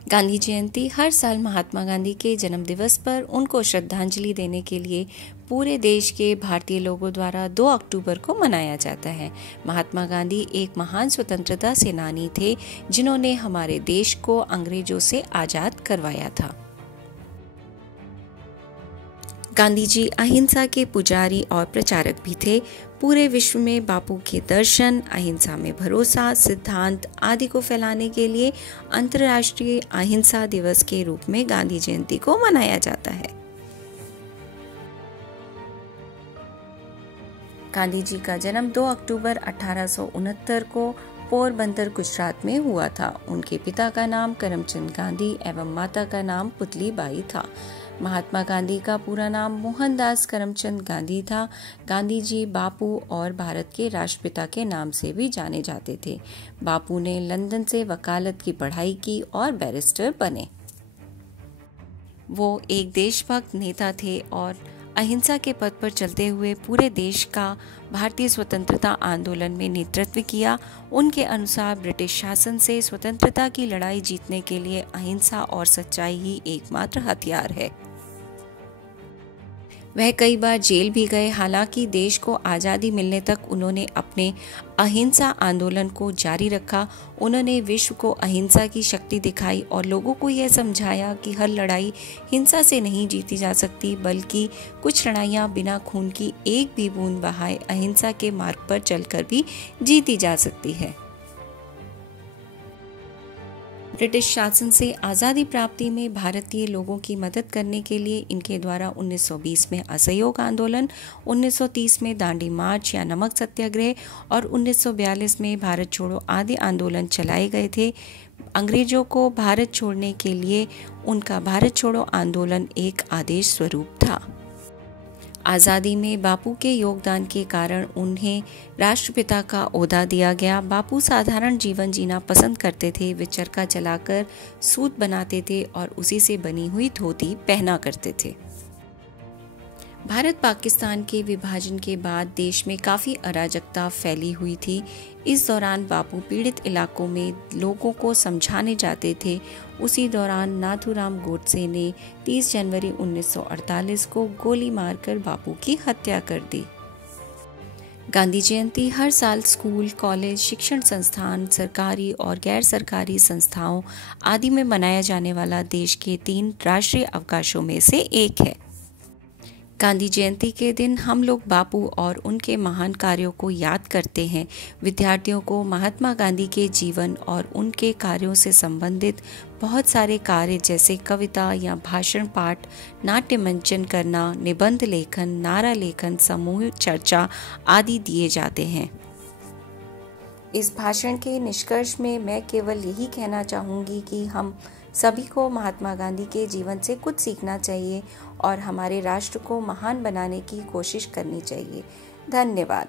गांधी जयंती हर साल महात्मा गांधी के जन्म दिवस पर उनको श्रद्धांजलि देने के लिए पूरे देश के भारतीय लोगों द्वारा 2 अक्टूबर को मनाया जाता है। महात्मा गांधी एक महान स्वतंत्रता सेनानी थे जिन्होंने हमारे देश को अंग्रेजों से आजाद करवाया था। गांधी जी अहिंसा के पुजारी और प्रचारक भी थे। पूरे विश्व में बापू के दर्शन, अहिंसा में भरोसा, सिद्धांत आदि को फैलाने के लिए अंतर्राष्ट्रीय अहिंसा दिवस के रूप में गांधी जयंती को मनाया जाता है। गांधी जी का जन्म 2 अक्टूबर 1869 को पोरबंदर, गुजरात में हुआ था। उनके पिता का नाम करमचंद गांधी एवं माता का नाम पुतली बाई था। महात्मा गांधी का पूरा नाम मोहनदास करमचंद गांधी था। गांधी जी बापू और भारत के राष्ट्रपिता के नाम से भी जाने जाते थे। बापू ने लंदन से वकालत की पढ़ाई की और बैरिस्टर बने। वो एक देशभक्त नेता थे और अहिंसा के पथ पर चलते हुए पूरे देश का भारतीय स्वतंत्रता आंदोलन में नेतृत्व किया। उनके अनुसार ब्रिटिश शासन से स्वतंत्रता की लड़ाई जीतने के लिए अहिंसा और सच्चाई ही एकमात्र हथियार है। वह कई बार जेल भी गए। हालांकि देश को आज़ादी मिलने तक उन्होंने अपने अहिंसा आंदोलन को जारी रखा। उन्होंने विश्व को अहिंसा की शक्ति दिखाई और लोगों को यह समझाया कि हर लड़ाई हिंसा से नहीं जीती जा सकती, बल्कि कुछ लड़ाइयाँ बिना खून की एक भी बूंद बहाए अहिंसा के मार्ग पर चलकर भी जीती जा सकती है। ब्रिटिश शासन से आज़ादी प्राप्ति में भारतीय लोगों की मदद करने के लिए इनके द्वारा 1920 में असहयोग आंदोलन, 1930 में दांडी मार्च या नमक सत्याग्रह और 1942 में भारत छोड़ो आदि आंदोलन चलाए गए थे। अंग्रेजों को भारत छोड़ने के लिए उनका भारत छोड़ो आंदोलन एक आदेश स्वरूप था। आज़ादी में बापू के योगदान के कारण उन्हें राष्ट्रपिता का ओहदा दिया गया। बापू साधारण जीवन जीना पसंद करते थे। वे चरखा चलाकर सूत बनाते थे और उसी से बनी हुई धोती पहना करते थे। भारत पाकिस्तान के विभाजन के बाद देश में काफ़ी अराजकता फैली हुई थी। इस दौरान बापू पीड़ित इलाकों में लोगों को समझाने जाते थे। उसी दौरान नाथूराम गोडसे ने 30 जनवरी 1948 को गोली मारकर बापू की हत्या कर दी। गांधी जयंती हर साल स्कूल, कॉलेज, शिक्षण संस्थान, सरकारी और गैर सरकारी संस्थाओं आदि में मनाया जाने वाला देश के 3 राष्ट्रीय अवकाशों में से एक है। गांधी जयंती के दिन हम लोग बापू और उनके महान कार्यों को याद करते हैं। विद्यार्थियों को महात्मा गांधी के जीवन और उनके कार्यों से संबंधित बहुत सारे कार्य जैसे कविता या भाषण पाठ, नाट्य मंचन करना, निबंध लेखन, नारा लेखन, समूह चर्चा आदि दिए जाते हैं। इस भाषण के निष्कर्ष में मैं केवल यही कहना चाहूँगी कि हम सभी को महात्मा गांधी के जीवन से कुछ सीखना चाहिए और हमारे राष्ट्र को महान बनाने की कोशिश करनी चाहिए। धन्यवाद।